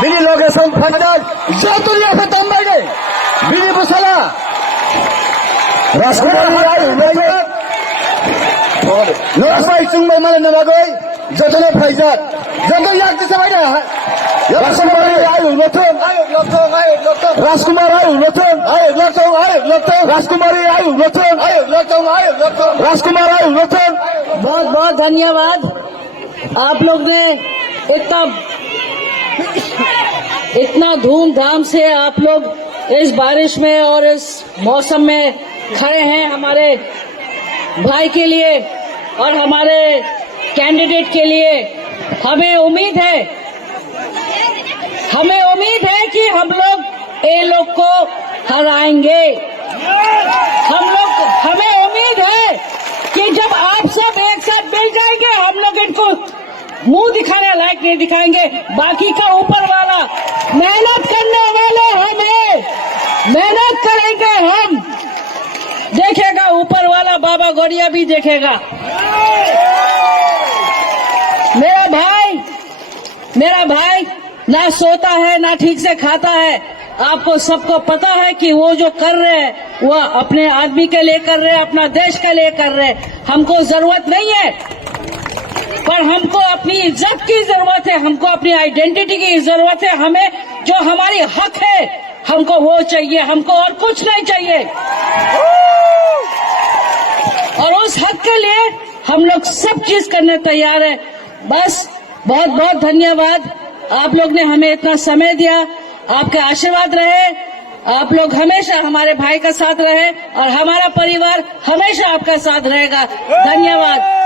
Bini lokasyon pagdad, jatuhnya ke tambah ini. Bini busala. Raskumari ayu, betul. Lokasyon cuma mana namagoy, jatuhnya pajat. Jatuh yang disebut dah. Raskumari ayu, betul. Raskumari ayu, betul. Raskumari ayu, betul. Raskumari ayu, betul. बहुत बहुत धन्यवाद। आप लोग ने इतना धूमधाम से आप लोग इस बारिश में और इस मौसम में खड़े हैं हमारे भाई के लिए और हमारे कैंडिडेट के लिए। हमें उम्मीद है कि हम लोग ये लोग को हराएंगे। हमें उम्मीद है कि जब आप सब एक साथ मिल जाएंगे हम लोग इनको मुंह दिखाने लायक नहीं दिखाएंगे। बाकी का ऊपर वाला, मेहनत करने वाले हमें, मेहनत करेंगे हम, देखेगा ऊपर वाला, बाबा गौरिया भी देखेगा। मेरा भाई ना सोता है ना ठीक से खाता है। आपको सबको पता है कि वो जो कर रहे हैं वो अपने आदमी के लिए कर रहे हैं, अपना देश के लिए कर रहे हैं। हमको जरूरत नहीं है, पर हमको अपनी इज्जत की जरूरत है, हमको अपनी आइडेंटिटी की जरूरत है। हमें जो हमारी हक है हमको वो चाहिए, हमको और कुछ नहीं चाहिए। और उस हक के लिए हम लोग सब चीज करने तैयार है। बस बहुत बहुत धन्यवाद। आप लोग ने हमें इतना समय दिया, आपके आशीर्वाद रहे। आप लोग हमेशा हमारे भाई का साथ रहे और हमारा परिवार हमेशा आपका साथ रहेगा। धन्यवाद।